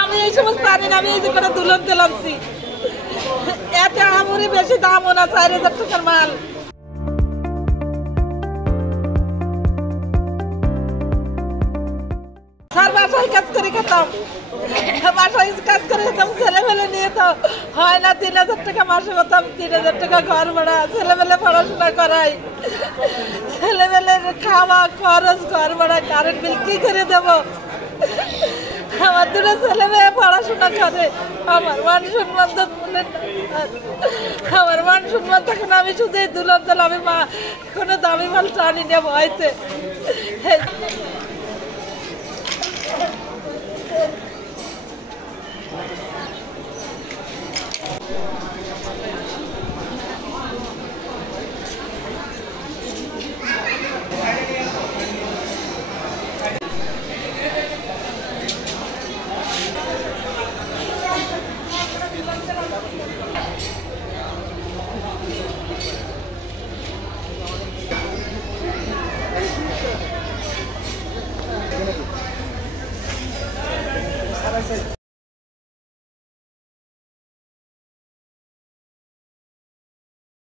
আমি এই সমস্ত জানি না, আমি এই যে করে দুলন তেলামছি, এতে আমরি বেশি দামও না, 4000 টাকার মাল। স্যার বাসায় কাজ করে খেতাম, বাসায় কাজ করে খেতাম, ছেলেমেলে নিয়ে তো হয় না, 3000 টাকা মাসে পেতাম, 3000 টাকা ঘর ভাড়া, ছেলেমেলে পড়াশোনা করাই, ছেলেমেলের খাওয়া খরচ, ঘর ভাড়া, কারেন্ট বিল কি করে দেব? আমার দুটো ছেলে মেয়ে পড়াশোনা করে, আমার মান সম্মান তো আমার মান সম্মান থাকে না। আমি শুধু দুলাম দিলাম, আমি মা কোনো দামি মাল টানি নেব হয়তো।